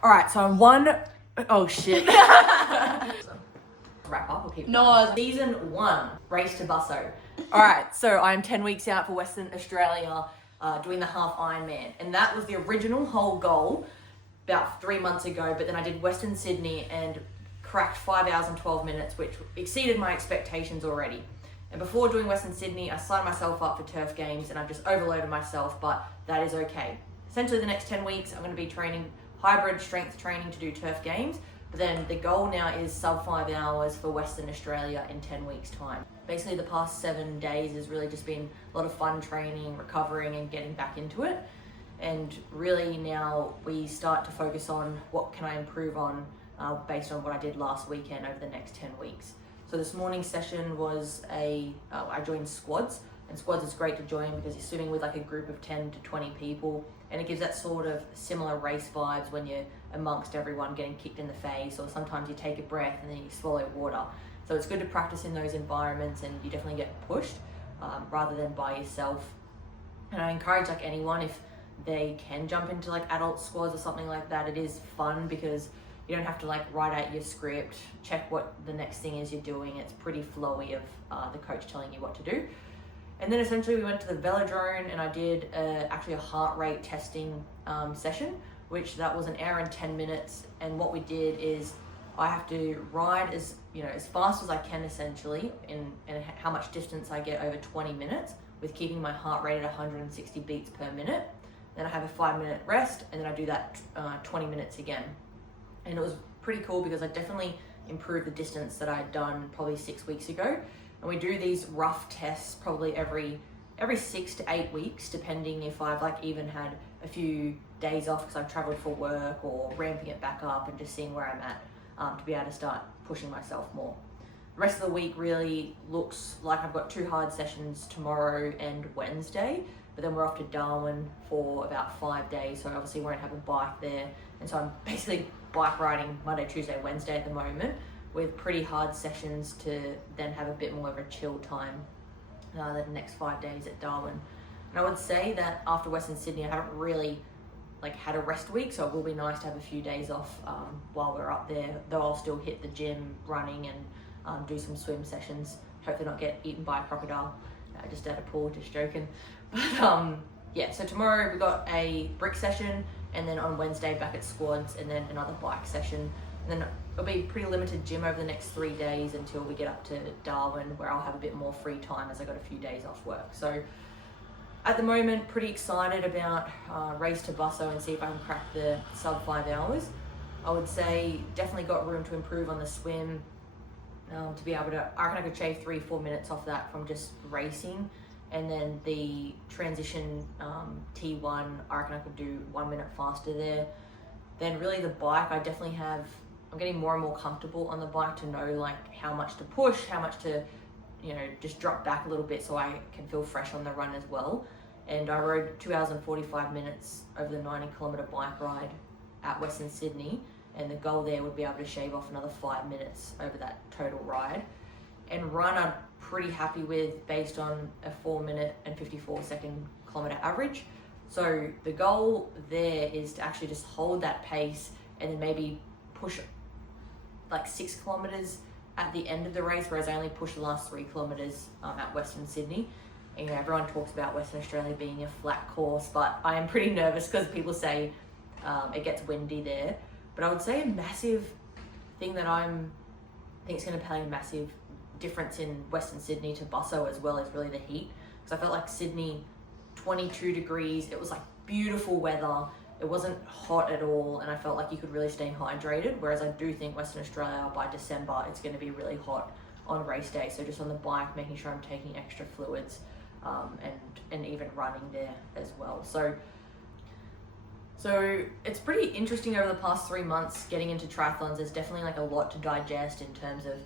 All right, so I'm oh shit. Wrap up or keep No. Season 1, Race to Busso. All right, so I'm 10 weeks out for Western Australia, doing the half Ironman. And that was the original whole goal about 3 months ago, but then I did Western Sydney and cracked 5 hours and 12 minutes, which exceeded my expectations already. And before doing Western Sydney, I signed myself up for turf games and I've just overloaded myself, but that is okay. Essentially the next 10 weeks, I'm gonna be training hybrid strength training to do turf games, but then the goal now is sub 5 hours for Western Australia in 10 weeks time. Basically the past 7 days has really just been a lot of fun training, recovering and getting back into it. And really now we start to focus on what can I improve on based on what I did last weekend over the next 10 weeks. So this morning's session was I joined squads, and squads is great to join because you're swimming with like a group of 10 to 20 people, and it gives that sort of similar race vibes when you're amongst everyone getting kicked in the face, or sometimes you take a breath and then you swallow water. So it's good to practice in those environments and you definitely get pushed rather than by yourself. And I encourage like anyone, if they can jump into like adult squads or something like that, it is fun because you don't have to like write out your script, check what the next thing is you're doing. It's pretty flowy of the coach telling you what to do. And then essentially we went to the velodrome and I did actually a heart rate testing session, which that was 1 hour and 10 minutes. And what we did is I have to ride as fast as I can essentially, and how much distance I get over 20 minutes with keeping my heart rate at 160 beats per minute. Then I have a 5-minute rest and then I do that 20 minutes again. And it was pretty cool because I definitely improved the distance that I had done probably 6 weeks ago. And we do these rough tests probably every 6 to 8 weeks, depending if I've like even had a few days off because I've traveled for work, or ramping it back up and just seeing where I'm at to be able to start pushing myself more. The rest of the week really looks like I've got 2 hard sessions tomorrow and Wednesday, but then we're off to Darwin for about 5 days, so I obviously won't have a bike there. And so I'm basically bike riding Monday, Tuesday, Wednesday at the moment, with pretty hard sessions to then have a bit more of a chill time the next 5 days at Darwin. And I would say that after Western Sydney, I haven't really like had a rest week, so it will be nice to have a few days off while we're up there, though I'll still hit the gym running and do some swim sessions, hopefully not get eaten by a crocodile just at a pool, just joking. But yeah, so tomorrow we've got a brick session, and then on Wednesday back at squads, and then another bike session. And then it'll be pretty limited gym over the next 3 days until we get up to Darwin, where I'll have a bit more free time as I got a few days off work. So at the moment, pretty excited about Race to Busso and see if I can crack the sub 5 hours. I would say definitely got room to improve on the swim, to be able to, I reckon I could shave 3-4 minutes off that from just racing. And then the transition T1, I reckon I could do 1 minute faster there. Then really the bike, I'm getting more and more comfortable on the bike to know like how much to push, how much to, just drop back a little bit so I can feel fresh on the run as well. And I rode 2 hours and 45 minutes over the 90-kilometer bike ride at Western Sydney. And the goal there would be able to shave off another 5 minutes over that total ride. And run, I'm pretty happy with based on a 4-minute and 54-second kilometer average. So the goal there is to actually just hold that pace and then maybe push like 6 kilometers at the end of the race, whereas I only pushed the last 3 kilometers at Western Sydney. And, everyone talks about Western Australia being a flat course, but I am pretty nervous because people say it gets windy there. But I would say a massive thing that I think is going to play a massive difference in Western Sydney to Busso as well is really the heat. Because I felt like Sydney, 22 degrees, it was like beautiful weather. It wasn't hot at all, and I felt like you could really stay hydrated, whereas I do think Western Australia by December it's going to be really hot on race day. So just on the bike, making sure I'm taking extra fluids and even running there as well. So it's pretty interesting over the past 3 months getting into triathlons. There's definitely like a lot to digest in terms of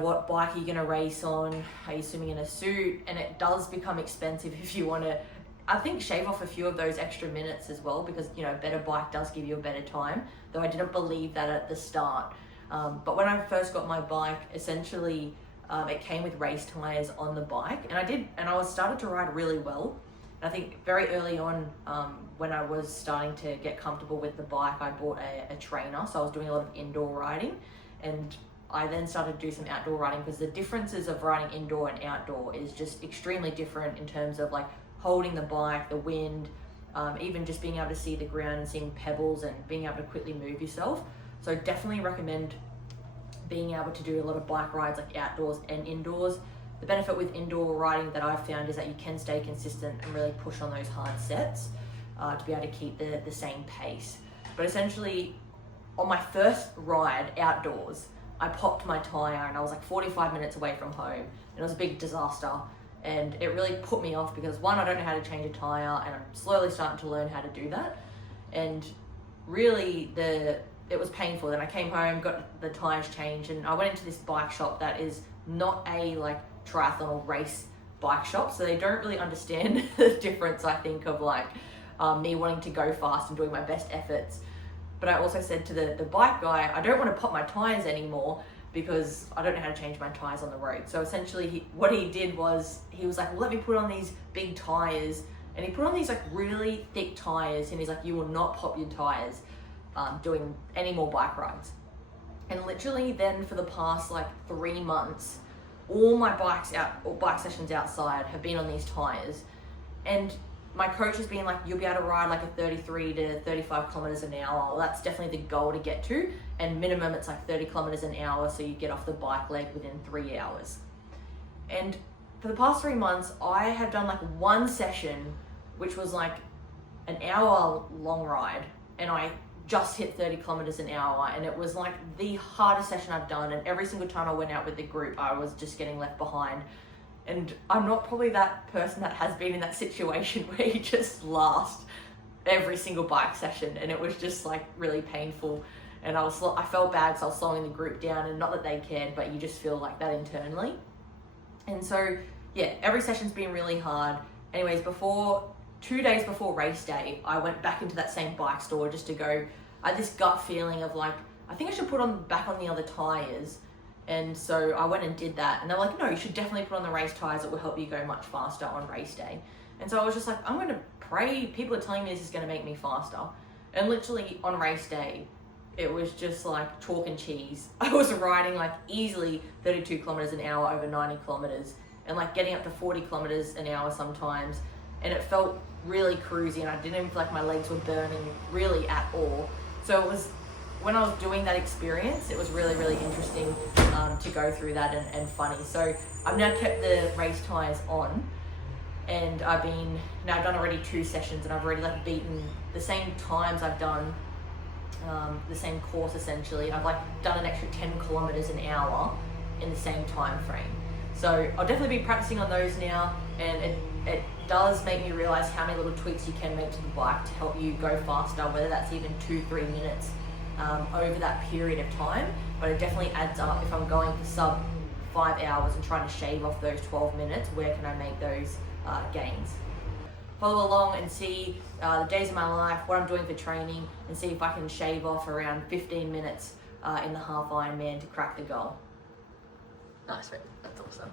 what bike are you going to race on, are you swimming in a suit, and it does become expensive if you want to, I think, shave off a few of those extra minutes as well, because a better bike does give you a better time, though I didn't believe that at the start. But when I first got my bike, essentially it came with race tires on the bike, and I started to ride really well. And I think very early on, when I was starting to get comfortable with the bike, I bought a trainer. So I was doing a lot of indoor riding, and I then started to do some outdoor riding, because the differences of riding indoor and outdoor is just extremely different in terms of like holding the bike, the wind, even just being able to see the ground and seeing pebbles and being able to quickly move yourself. So definitely recommend being able to do a lot of bike rides like outdoors and indoors. The benefit with indoor riding that I've found is that you can stay consistent and really push on those hard sets to be able to keep the same pace. But essentially, on my first ride outdoors, I popped my tyre and I was like 45 minutes away from home, and it was a big disaster. And it really put me off because, one, I don't know how to change a tyre, and I'm slowly starting to learn how to do that. And really it was painful. Then I came home, got the tyres changed, and I went into this bike shop that is not a like triathlon or race bike shop, so they don't really understand the difference, I think, of like me wanting to go fast and doing my best efforts. But I also said to the bike guy, I don't want to pop my tyres anymore because I don't know how to change my tyres on the road. So essentially what he did was, he was like, well, let me put on these big tyres. And he put on these like really thick tyres, and he's like, you will not pop your tyres doing any more bike rides. And literally then for the past like 3 months, all my bike sessions outside have been on these tyres. And my coach has been like, you'll be able to ride like a 33 to 35 kilometers an hour. Well, that's definitely the goal to get to. And minimum it's like 30 kilometers an hour, so you get off the bike leg within 3 hours. And for the past 3 months, I have done like one session, which was like an hour long ride, and I just hit 30 kilometers an hour, and it was like the hardest session I've done. And every single time I went out with the group, I was just getting left behind. And I'm not probably that person that has been in that situation where you just last every single bike session, and it was just like really painful. And I felt bad because I was slowing the group down, and not that they cared, but you just feel like that internally. And so yeah, every session's been really hard. Anyways, 2 days before race day, I went back into that same bike store just to go. I had this gut feeling of like, I think I should put back on the other tyres. And so I went and did that, and they're like, no, you should definitely put on the race tyres. It will help you go much faster on race day. And so I was just like, I'm going to pray. People are telling me this is going to make me faster. And literally on race day, it was just like chalk and cheese. I was riding like easily 32 kilometers an hour over 90 kilometers, and like getting up to 40 kilometers an hour sometimes. And it felt really cruisy, and I didn't even feel like my legs were burning really at all. So it was, when I was doing that experience, it was really, really interesting to go through that, and funny. So I've now kept the race tyres on, and I've done already 2 sessions, and I've already like beaten the same times I've done the same course essentially. I've like done an extra 10 kilometers an hour in the same time frame. So I'll definitely be practicing on those now, and it does make me realize how many little tweaks you can make to the bike to help you go faster, whether that's even 2-3 minutes over that period of time. But it definitely adds up. If I'm going for sub 5 hours and trying to shave off those 12 minutes, where can I make those gains? Follow along and see the days of my life, what I'm doing for training, and see if I can shave off around 15 minutes in the half Ironman to crack the goal. Nice, mate. That's awesome.